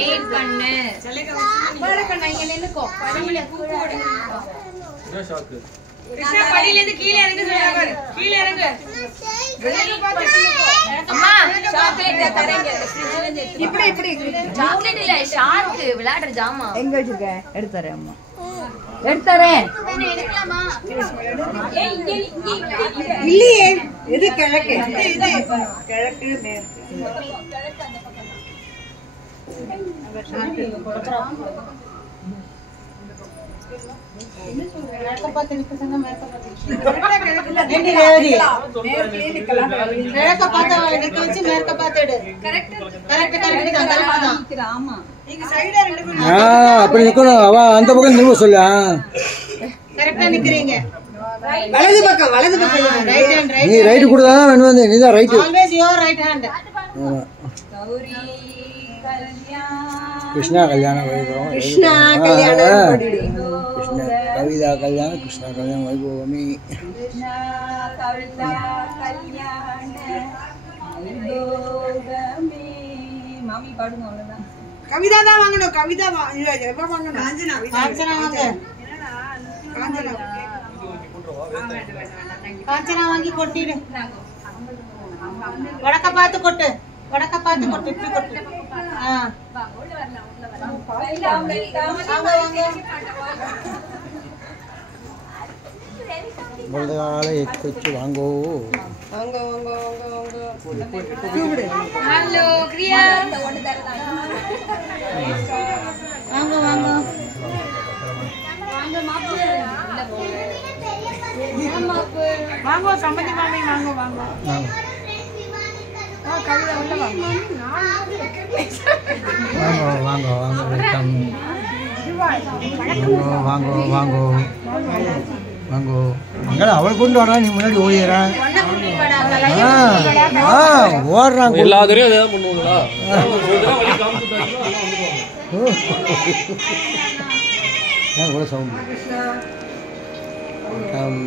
Wait பண்ணு. படக்கண்ணா இங்க நின்னுக்கோ. படியில பூக்கு ஓடுங்க. என்ன ஷாக்கு? கிருஷ்ணா படியில இருந்து கீழ இறங்கு சொல்றா பாரு. கீழ இறங்கு. வெளியில பாத்து நின்னுக்கோ. அம்மா சாக்லேட் தரேங்க. ஃப்ரிட்ஜ்ல இருந்து எடுத்து. இப்படி சாக்லேட் இல்ல ஷார்க் விளையாடுற ஜாமா. எங்க வச்சிருக்க? எடுத்து தரேன் அம்மா. எடுத்து தரேன். எடுக்கலாமா? ஏய் இங்க இல்லையே. இது கிழக்கு. இது கிழக்கு மேற்கு. கிழக்கு அந்த பக்கம். மேற்க பாத்து நிக்க சொன்னா மேற்க பாத்து. கிழக்க பாத்து நிக்க வச்சு மேற்க பாத்து எடு. கரெக்ட் தான். ஆமா. நீங்க சைடா ரெண்டு பேரும் அப்படி நிக்கணும். அவ அந்த பக்கம் திரும்ப சொல்லு. கரெக்ட்டா நிக்கிறீங்க. வலது பக்கம் ரைட் ஹேண்ட் நீ ரைட் கூட தான் வேணும். நீ தான் right. Always your right hand. Gowri கல்யாணம். கிருஷ்ணா கல்யாணம் வைபவம். கிருஷ்ணா கல்யாணம். கிருஷ்ணா கவிதா கல்யாணம். கிருஷ்ணா கல்யாணம் வைபவமே. கிருஷ்ணா கவிதா கல்யாண வைபவமே. மாமி பாடுங்க அவ்வளவுதான். கவிதா தான் வாங்கணும். கவிதா எப்ப வாங்கணும்? காஞ்சனா வாங்க. காஞ்சனா வாங்கி கொட்டிடு. வடக்க பார்த்து கொட்டு. இப்படி கொட்டு. முள்ளையால கொச்சு வாங்கோ. ஹலோ கிரியா. வாங்க சம்பந்தி மாமி வாங்க. கவிதா உள்ள வாங்க. வாங்கோ வெல்கம். வாங்கோ அங்கே அவள் கொண்டு வரா. நீ முன்னாடி ஓடிடுறான். ஓடுறான். எல்லாத்தையும் அதான் பண்ணுவாங்களா? கூட சவுண்ட். வெல்கம்